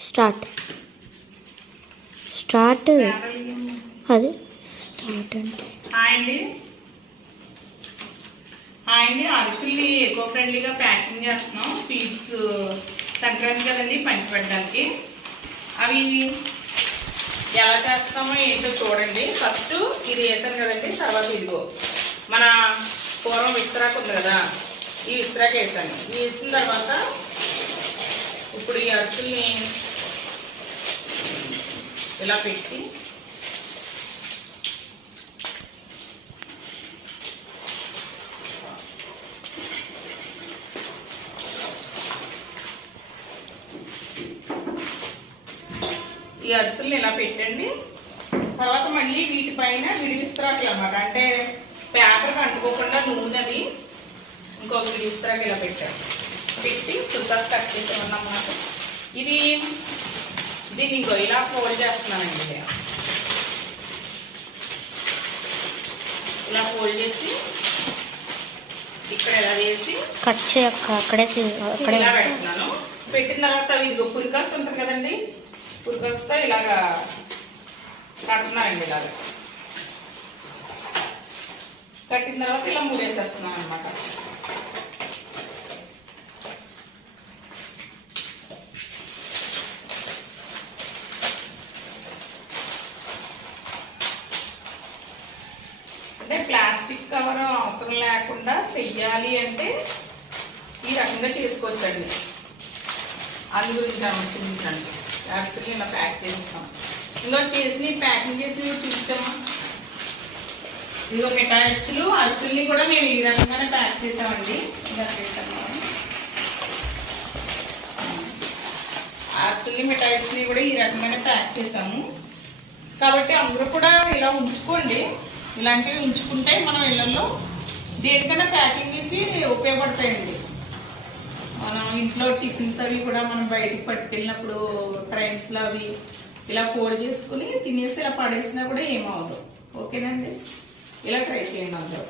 Start. Start. అది start అంటే. అండి అండి అరకుల్ని ఎకో ఫ్రెండ్లీగా ప్యాకింగ్ చేస్తున్నాం. స్వీట్స్ సంక్రాంతి కదండి పంచిపెట్టడానికి. అవి ఎలా చేస్తామో ఏంటో చూడండి. ఫస్ట్ ఇది వేసాను కదండి తర్వాత ఇదిగో. మన పూర్వం విస్తరాకు ఉంది కదా ఈ విస్తరాకు వేసాను. ఇది వేసిన తర్వాత ఇప్పుడు ఈ అరకుల్ని ఇలా పెట్టి ఈ అరిసెల్ని ఇలా పెట్టండి. తర్వాత మళ్ళీ వీటిపైన విడివిస్తరాకులు అన్నమాట. అంటే పేపర్ అంటుకోకుండా నూనెది ఇంకొక విడివిస్తరాకు ఇలా పెట్టాను. పెట్టి చుట్టాస్ కట్ చేసామన్నమాట. ఇది దీన్ని ఇంకో ఇలా ఫోల్డ్ చేస్తున్నానండి. ఇలా ఫోల్డ్ చేసి ఇక్కడ ఇలా వేసి కట్ చేయక్క అక్కడే అక్కడే ఇలా పెడుతున్నాను. పెట్టిన తర్వాత ఇది పురికాస్ ఉంటుంది కదండి? పురికాస్తో ఇలాగా కడుతున్నానండి ఇలాగా. కట్టిన తర్వాత ఇలా మూడేసేస్తున్నాను అనమాట అంటే ప్లాస్టిక్ కవర్ అవసరం లేకుండా చెయ్యాలి అంటే ఈ రకంగా చేసుకోవచ్చండి. అందు గురించి అనుకుంటుందండి యాక్చువల్లీ ఇలా ప్యాక్ చేసేస్తాం. ఇంకో చేసి ప్యాకింగ్ చేసి చూపించామా ఇంకో మిఠాయిచ్చులు అరిసెల్ని కూడా మేము ఈ రకంగానే ప్యాక్ చేసామండి. ఇలా చేసాము. అరిసెల్ని మిఠాయిచ్చుని కూడా ఈ రకంగానే ప్యాక్ చేసాము. కాబట్టి అందరూ కూడా ఇలా ఉంచుకోండి. ఇలాంటివి ఉంచుకుంటే మనం ఇళ్ళల్లో దేనికైనా ప్యాకింగ్కి ఉపయోగపడతాయండి. మనం ఇంట్లో టిఫిన్స్ అవి కూడా మనం బయటికి పట్టుకెళ్ళినప్పుడు ట్రైన్స్లో అవి ఇలా ఫోల్డ్ చేసుకుని తినేసి ఇలా పడేసినా కూడా ఏమవదు ఓకేనండి? ఇలా ట్రై చేయండి అందరూ.